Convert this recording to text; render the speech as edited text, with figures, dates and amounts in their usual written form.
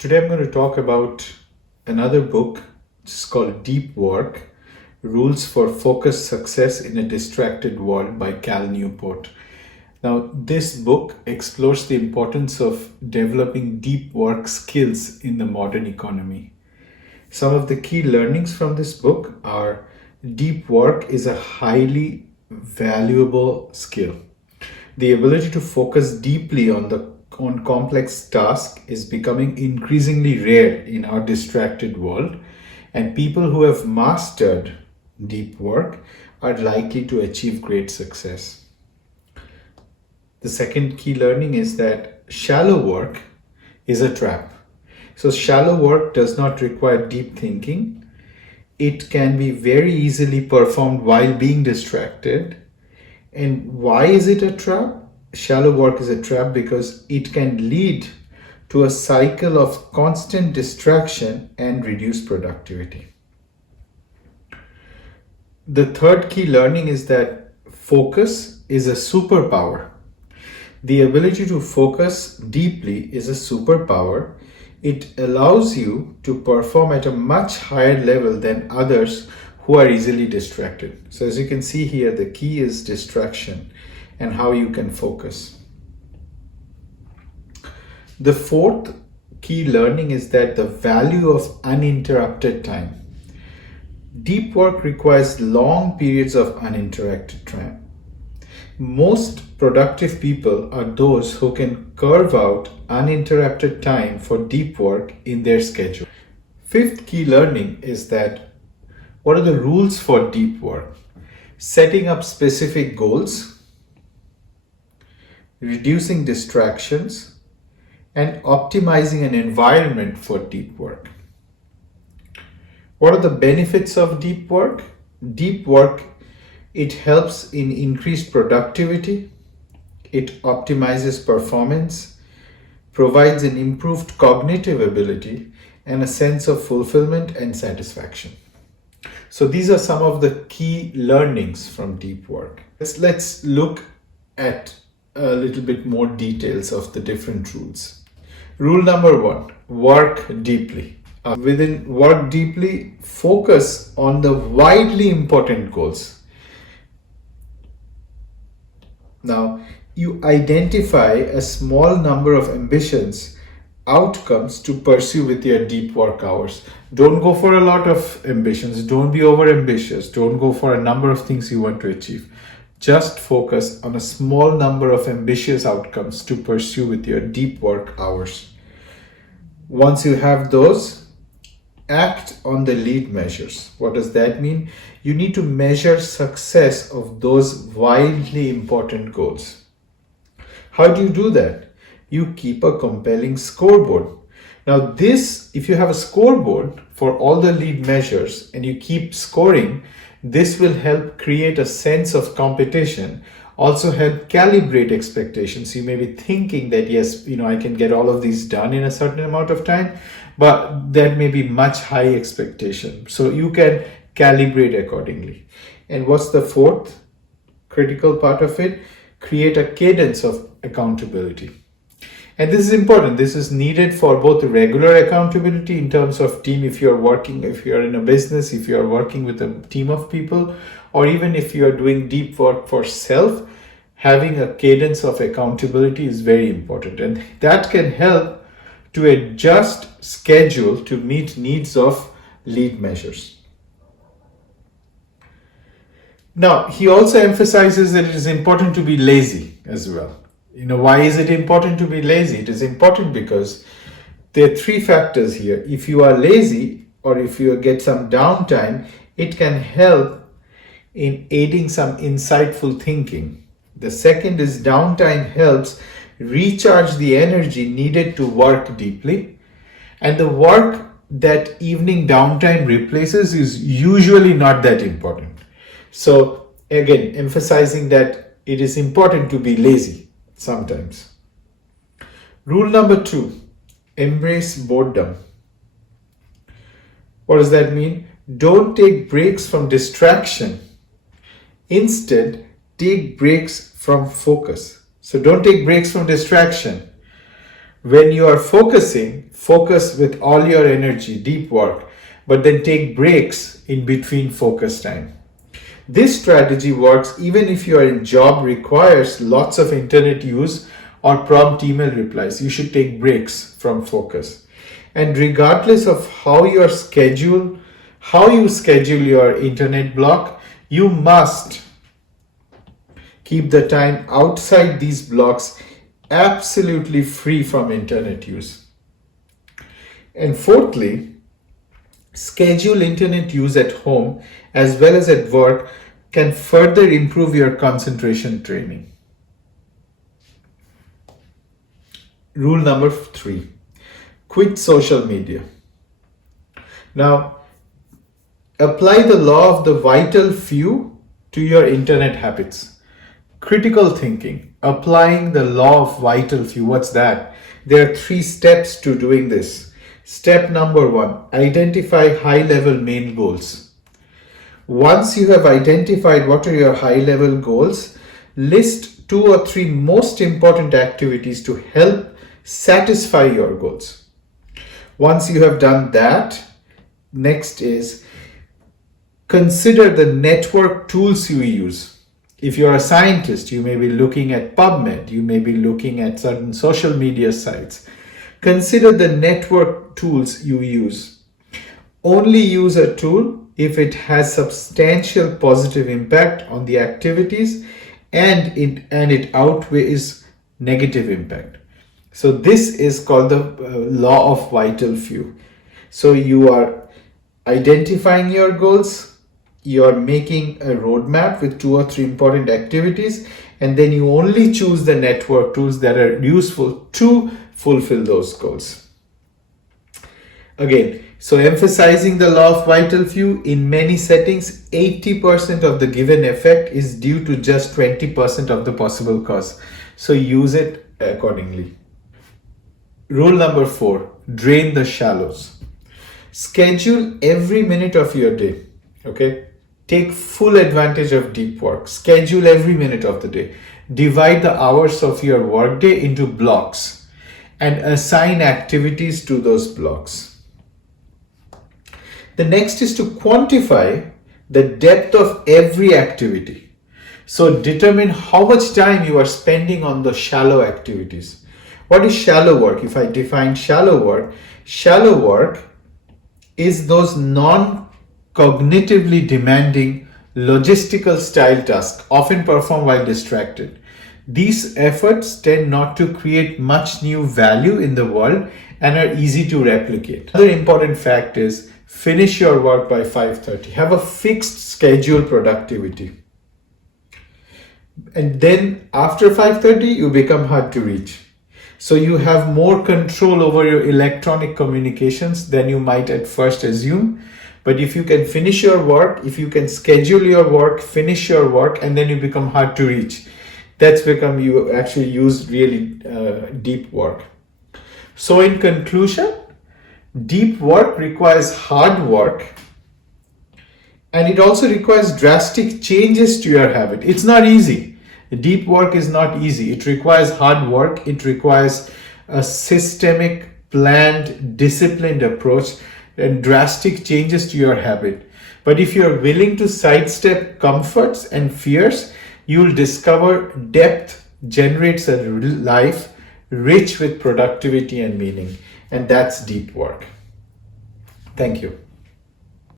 Today I'm going to talk about another book. It's called Deep Work: Rules for Focused Success in a Distracted World by Cal Newport. Now, this book explores the importance of developing deep work skills in the modern economy. Some of the key learnings from this book are: deep work is a highly valuable skill. The ability to focus deeply on complex tasks is becoming increasingly rare in our distracted world, and people who have mastered deep work are likely to achieve great success. The second key learning is that shallow work is a trap. So, shallow work does not require deep thinking. It can be very easily performed while being distracted. And why is it a trap? Shallow work is a trap because it can lead to a cycle of constant distraction and reduced productivity. The third key learning is that focus is a superpower. The ability to focus deeply is a superpower. It allows you to perform at a much higher level than others who are easily distracted. So as you can see here, the key is distraction and how you can focus. The fourth key learning is that the value of uninterrupted time. Deep work requires long periods of uninterrupted time. Most productive people are those who can carve out uninterrupted time for deep work in their schedule. Fifth key learning is that what are the rules for deep work? Setting up specific goals, reducing distractions, and optimizing an environment for deep work. What are the benefits of deep work? Deep work, it helps in increased productivity, it optimizes performance, provides an improved cognitive ability, and a sense of fulfillment and satisfaction. So these are some of the key learnings from deep work. Let's look at a little bit more details of the different rules. Rule number 1, work deeply. Within work deeply, focus on the widely important goals. Now, you identify a small number of outcomes to pursue with your deep work hours. Don't go for a lot of ambitions. Don't be over ambitious. Don't go for a number of things you want to achieve. Just focus on a small number of ambitious outcomes to pursue with your deep work hours. Once you have those, act on the lead measures. What does that mean? You need to measure success of those wildly important goals. How do you do that? You keep a compelling scoreboard. Now this, if you have a scoreboard for all the lead measures and you keep scoring, this will help create a sense of competition, also help calibrate expectations. You may be thinking that yes, I can get all of these done in a certain amount of time, but that may be much high expectation. So you can calibrate accordingly. And what's the fourth critical part of it? Create a cadence of accountability. And this is important. This is needed for both regular accountability in terms of team, if you're in a business, if you're working with a team of people, or even if you're doing deep work for self, having a cadence of accountability is very important. And that can help to adjust schedule to meet needs of lead measures. Now, he also emphasizes that it is important to be lazy as well. Why is it important to be lazy? It is important because there are three factors here. If you are lazy or if you get some downtime, it can help in aiding some insightful thinking. The second is downtime helps recharge the energy needed to work deeply. And the work that evening downtime replaces is usually not that important. So again, emphasizing that it is important to be lazy sometimes. Rule number 2, embrace boredom. What does that mean? Don't take breaks from distraction. Instead, take breaks from focus. So don't take breaks from distraction. When you are focusing, focus with all your energy, deep work, but then take breaks in between focus time. This strategy works even if your job requires lots of internet use or prompt email replies. You should take breaks from focus. And regardless of how you schedule your internet block, you must keep the time outside these blocks absolutely free from internet use. And fourthly, schedule internet use at home as well as at work can further improve your concentration training. Rule number 3, quit social media. Now, apply the law of the vital few to your internet habits. Critical thinking, applying the law of vital few. What's that? There are 3 steps to doing this. Step number 1, identify high-level main goals. Once you have identified what are your high-level goals, list 2 or 3 most important activities to help satisfy your goals. Once you have done that, next is consider the network tools you use. If you're a scientist, you may be looking at PubMed, you may be looking at certain social media sites. Consider the network tools you use. Only use a tool if it has substantial positive impact on the activities and it outweighs negative impact. So this is called the law of vital few. So you are identifying your goals, you're making a roadmap with 2 or 3 important activities, and then you only choose the network tools that are useful to fulfill those goals. Again, so emphasizing the law of vital few, in many settings, 80% of the given effect is due to just 20% of the possible cause. So use it accordingly. Rule number 4, drain the shallows. Schedule every minute of your day. Okay? Take full advantage of deep work. Schedule every minute of the day. Divide the hours of your workday into blocks and assign activities to those blocks. The next is to quantify the depth of every activity. So determine how much time you are spending on the shallow activities. What is shallow work? If I define shallow work is those non-cognitively demanding logistical style tasks often performed while distracted. These efforts tend not to create much new value in the world and are easy to replicate. Another important fact is finish your work by 5:30. Have a fixed schedule productivity. And then after 5:30, you become hard to reach. So you have more control over your electronic communications than you might at first assume. But if you can finish your work, if you can schedule your work, finish your work, and then you become hard to reach, that's become you actually use really deep work. So in conclusion, deep work requires hard work, and it also requires drastic changes to your habit. It's not easy. Deep work is not easy. It requires hard work. It requires a systemic, planned, disciplined approach and drastic changes to your habit. But if you're willing to sidestep comforts and fears, you'll discover depth generates a life rich with productivity and meaning. And that's deep work. Thank you.